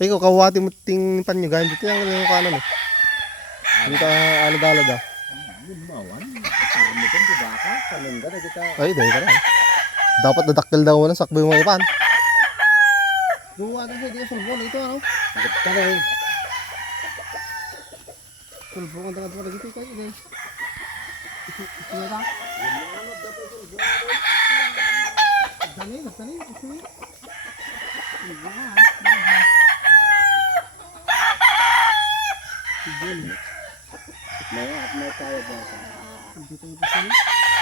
Ikaw, kawati mo ting panyo ganyan dito yung kanan eh. Hindi ka alad-alad ah. Gumawan. Parang nito di baka. Paningga na kita. Ay, dahil ka na eh. Dapat nadaktil daw na sakbo yung mga ipan. Gumawa na siya. Di sulbong ito ano. Agad ka na eh. Sulbong ang dagat mo na dito kayo eh. Ito na ba? Dali. May kaya ba ito? Dito ito siya.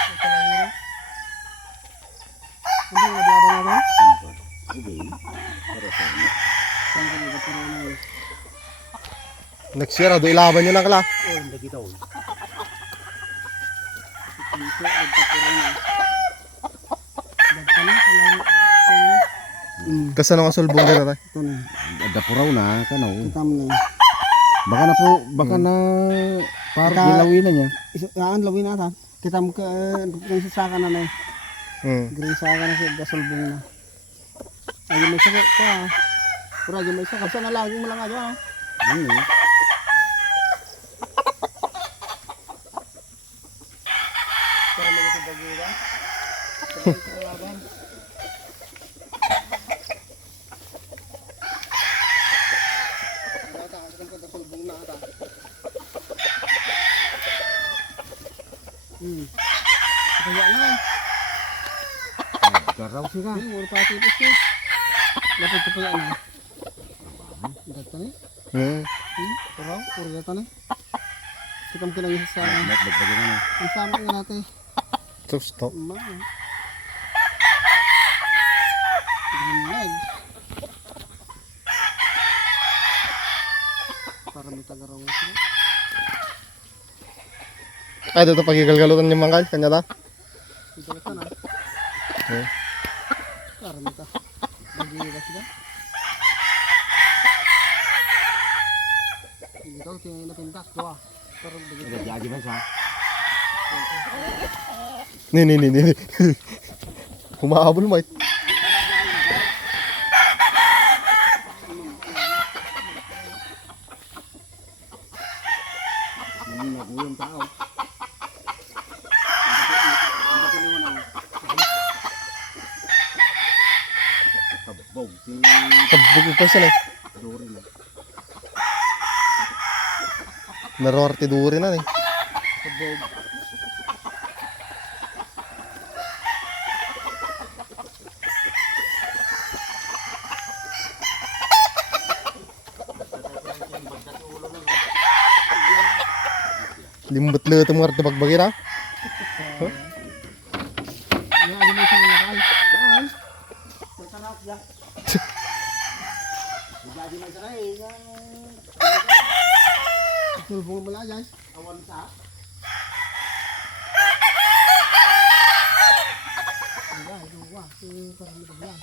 Ito lang yun. Hindi nga naglaban natin? Hindi. Pero sana. Saan ka nagpapuro na eh? Next year, do ilaban nyo lang kala. Oo, hindi kita oh. Ito, nagpapuro na. Nagpapuro na. Kasi nung kasulbong ka na tayo. Ito na. Dapuraw na, kanaw. Kita mo na yun. Baka na po, baka na parang gilawin na niya. Yan, lawin natin. Kita mo ka, green saka na na eh. Green saka na siya, gasolbong na. Ayun may saka ko ah. Pura, ayun may saka. Saan na laging mo lang ayo ah. Para mo ito bagira. Kalaban. Gasolbong na ata. Kaya na. Garaw siya. Hindi, mura pa tipis niya. Lapit ko pala na. Dito na eh. Puro dito na eh. Kita mo kinang isa sa Nagbagbaga na. ang sama nga natin. Stop. Green leg. Para may tagarawan sila. Ay, dito pagigalgalutan yung mangkal. Kanya ta. Ito ka na. Okay. Para may ta. Bagira sila. Dito, tingin na pintas. Doa. Pero bagira. Nagjaji man siya. Ni. Humahabol mo eh. Naguyong tao. Kabog. Kabugog pa sila eh. Duri na. Narorte duri na eh. Kabog. Limbot lo ito mga pagbagir ha. Yan, ano may isang nakay. Yan. Masarap yan. Jadi may sakay. Sulbong mo lang yan. Awan sa. Ay, duwa. Parang lang.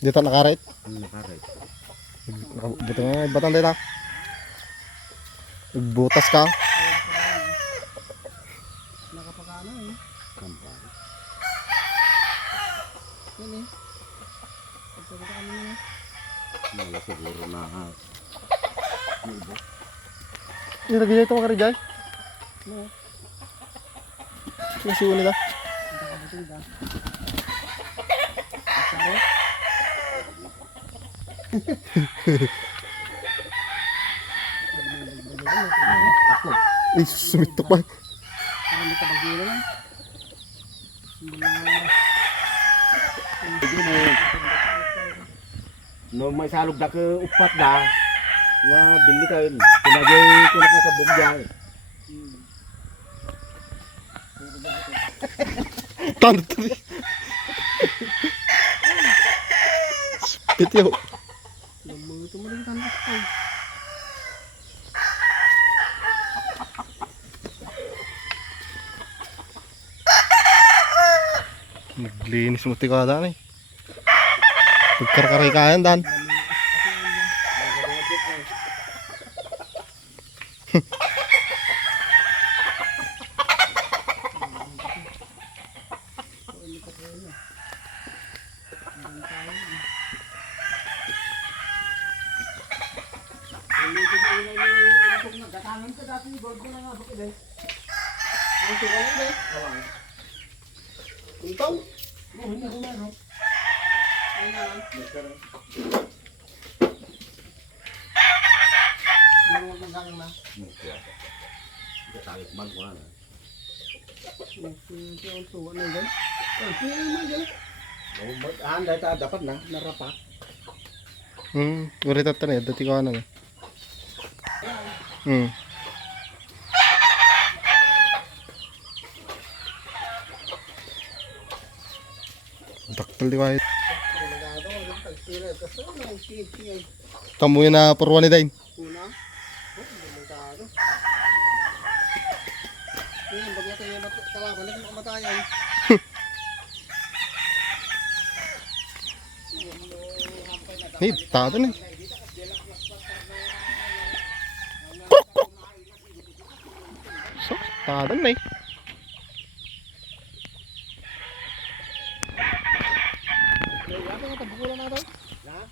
Dito nakarait. Nakarit. Buto nga batang dito. Butas ka. Nakapakano eh. Kampay. Yan eh. Pagkakita kami na. Wala siguro na Nilagay niya ito mga karijay. No. Nasiwa nila. Ang kakabuting ka. Masaro. Ay, sumitok pa. Parang may kabagiro yan. No may salog da ke upat da. Nga bili ka yun. Pinagay ko na kabog dyan. Tanto. Spit yo. Lumayo mo rin tandas ko. Naglinis mo tikada na eh. Pagkarkaray kayan dan. Nagkatangan ka dati, gold mo na nga bakit eh. Ang suka lang eh. Ikaw? Hindi ako meron. Ay na lang. Meron ang galing na. Hindi tayo man ko na. Ang suka na yun. Ang suka na yun. Dahil dapat na, narapak. Urit at tanay, dati ko ano. Taktal di ko ay. Kamu yun na porwani dahin. Una? Delikado. Yung bagay tayo kalaban na kumatayan. Hey, tato na. Kruk, kruk. So, tato na eh. Kaya nga tabukulan na daw.